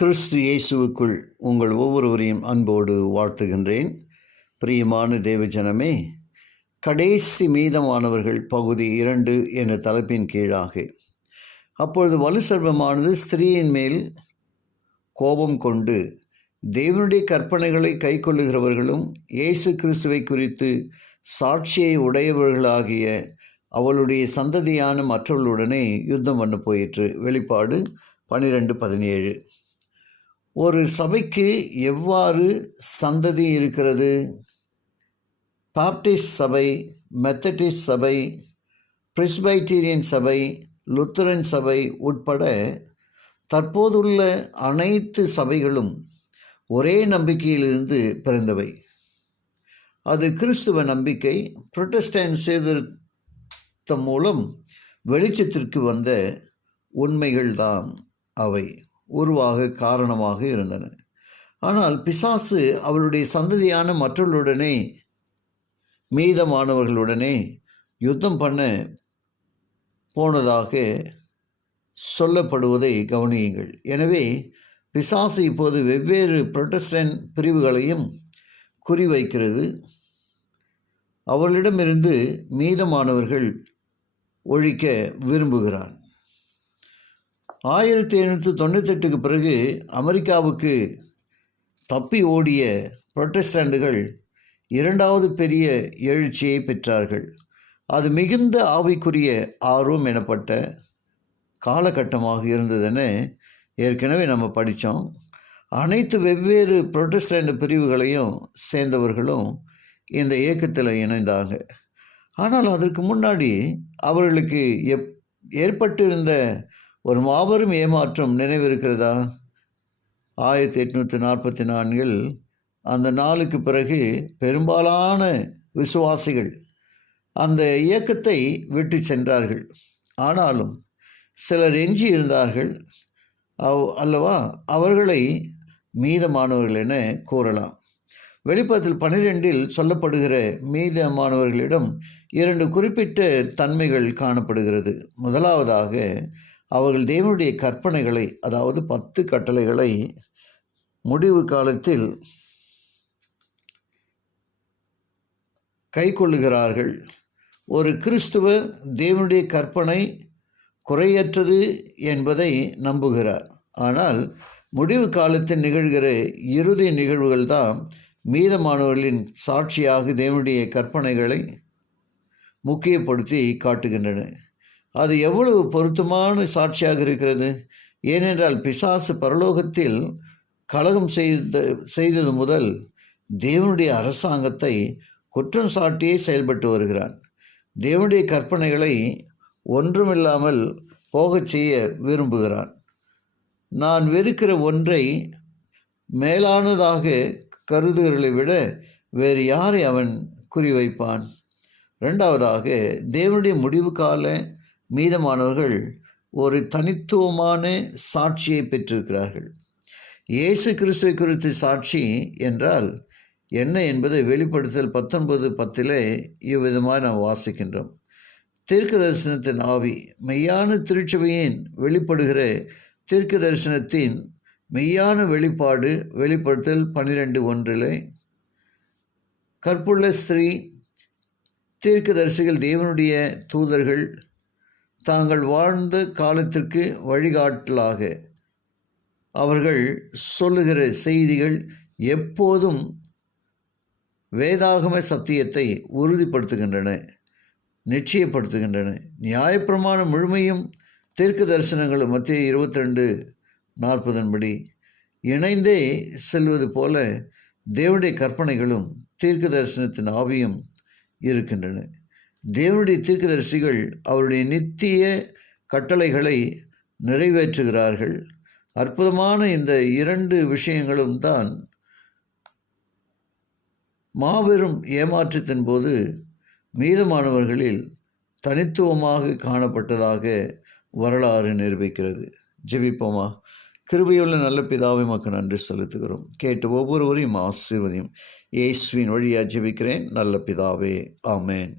கிறிஸ்து இயேசுவுக்குள் உங்கள் ஒவ்வொருவரையும் அன்போடு வாழ்த்துகின்றேன். பிரியமான தேவஜனமே, கடைசி மீதமானவர்கள் பகுதி 2 என்ற தலைப்பின் கீழாக, அப்பொழுது வலுசர்வமானது ஸ்திரீயின் மேல் கோபம் கொண்டு தேவனுடைய கற்பனைகளை கைக்கொள்ளுகிறவர்களும் இயேசு கிறிஸ்துவை குறித்து சாட்சியை உடையவர்களாகிய அவளுடைய சந்ததியான மற்றவர்களுடனே யுத்தம் பண்ண போயிற்று. வெளிப்பாடு 12:17. ஒரு சபைக்கு எவ்வாறு சந்ததி இருக்கிறது? பாப்டிஸ்ட் சபை, மெத்தடிஸ்ட் சபை, பிரெஸ்பைட்டீரியன் சபை, லுத்தரன் சபை உட்பட தற்போதுள்ள அனைத்து சபைகளும் ஒரே நம்பிக்கையிலிருந்து பிறந்தவை. அது கிறிஸ்துவ நம்பிக்கை புரொட்டஸ்டன்ட் சீர்திருத்தம் மூலம் வெளிச்சத்திற்கு வந்த உண்மைகள்தான் அவை உருவாக காரணமாக இருந்தன. ஆனால் பிசாசு அவளுடைய சந்ததியான மற்றவர்களுடனே, மீதமானவர்களுடனே யுத்தம் பண்ண போனதாக சொல்லப்படுவதை கவனியுங்கள். எனவே பிசாசு இப்போது வெவ்வேறு புரொட்டஸ்டன்ட் பிரிவுகளையும் குறிவைக்கிறது. அவளிடமிருந்து மீதமானவர்கள் ஒழிக்க விரும்புகிறான். 1798க்கு பிறகு அமெரிக்காவுக்கு தப்பி ஓடிய புரொட்டஸ்டண்டுகள் இரண்டாவது பெரிய எழுச்சியை பெற்றார்கள். அது மிகுந்த ஆவிக்குரிய ஆர்வம் எனப்பட்ட காலகட்டமாக இருந்ததுன்னு ஏற்கனவே நம்ம படித்தோம். அனைத்து வெவ்வேறு புரொட்டஸ்டண்ட் பிரிவுகளையும் சேர்ந்தவர்களும் இந்த இயக்கத்தில் இணைந்தாங்க. ஆனால் அதற்கு முன்னாடி அவர்களுக்கு ஏற்பட்டிருந்த ஒரு மாபெரும் ஏமாற்றம் நினைவிருக்கிறதா? 1844 அந்த நாளுக்கு பிறகு பெரும்பாலான விசுவாசிகள் அந்த இயக்கத்தை விட்டு சென்றார்கள். ஆனாலும் சிலர் எஞ்சி இருந்தார்கள் அல்லவா? அவர்களை மீதமானவர்கள் என கூறலாம். வெளிப்படத்தில் 12 சொல்லப்படுகிற மீதமானவர்களிடம் 2 குறிப்பிட்ட தன்மைகள் காணப்படுகிறது. முதலாவதாக, அவர்கள் தேவனுடைய கற்பனைகளை, அதாவது 10 கட்டளைகளை முடிவு காலத்தில் கைக்கொள்ளுகிறார்கள். ஒரு கிறிஸ்துவர் தேவனுடைய கற்பனை குறையற்றது என்பதை நம்புகிறார். ஆனால் முடிவு காலத்தில் நிகழ்கிற இறுதி நிகழ்வுகள் தான் மீதமானவர்களின் சாட்சியாக தேவனுடைய கற்பனைகளை முக்கியப்படுத்தி காட்டுகின்றன. அது எவ்வளவு பொருத்தமான சாட்சியாக இருக்கிறது! ஏனென்றால் பிசாசு பரலோகத்தில் கலகம் செய்தது முதல் தேவனுடைய அரசாங்கத்தை குற்றம் சாட்டியே செயல்பட்டு வருகிறான். தேவனுடைய கற்பனைகளை ஒன்றுமில்லாமல் போகச் செய்ய விரும்புகிறான். நான் வெறுக்கிற ஒன்றை மேலானதாக கருதுகிறதை விட வேறு யாரை அவன் குறிவைப்பான்? இரண்டாவதாக, தேவனுடைய முடிவு கால மீதமானவர்கள் ஒரு தனித்துவமான சாட்சியை பெற்றிருக்கிறார்கள். இயேசு கிறிஸ்துவை குறித்து சாட்சி என்றால் என்ன என்பதை வெளிப்படுத்தல் 19:10 இவ்விதமாக நாம் வாசிக்கின்றோம். தீர்க்க தரிசனத்தின் ஆவி, மெய்யான திருச்சபையின் வெளிப்படுகிற தீர்க்க தரிசனத்தின் மெய்யான வெளிப்பாடு. வெளிப்படுத்தல் 12:1 கற்புள்ள ஸ்திரீ, தீர்க்கதரிசிகள் தேவனுடைய தூதர்கள் தாங்கள் வாழ்ந்த காலத்திற்கு வழிகாட்டலாக அவர்கள் சொல்லுகிற செய்திகள் எப்போதும் வேதாகம சத்தியத்தை உறுதிப்படுத்துகின்றன, நிச்சயப்படுத்துகின்றன. நியாயப்பிரமாணம் முழுமையும் தீர்க்க தரிசனங்களும் மத்திய 22:40 படி இணைந்தே செல்வது போல தேவனுடைய கற்பனைகளும் தீர்க்க தரிசனத்தின் ஆவியும் இருக்கின்றன. தேவனுடைய தீர்க்கதரிசிகள் அவருடைய நித்திய கட்டளைகளை நிறைவேற்றுகிறார்கள். அற்புதமான இந்த 2 விஷயங்களும் தான் மாபெரும் ஏமாற்றத்தின் போது மீதமானவர்களில் தனித்துவமாக காணப்பட்டதாக வரலாறு நிரூபிக்கிறது. ஜெபிப்போமா. கிருபையுள்ள நல்ல பிதாவை மக்கள் நன்றி செலுத்துகிறோம். கேட்டு ஒவ்வொருவரையும் ஆசீர்வதியும். இயேசுவின் வழியாக ஜெபிக்கிறேன் நல்ல பிதாவே, ஆமேன்.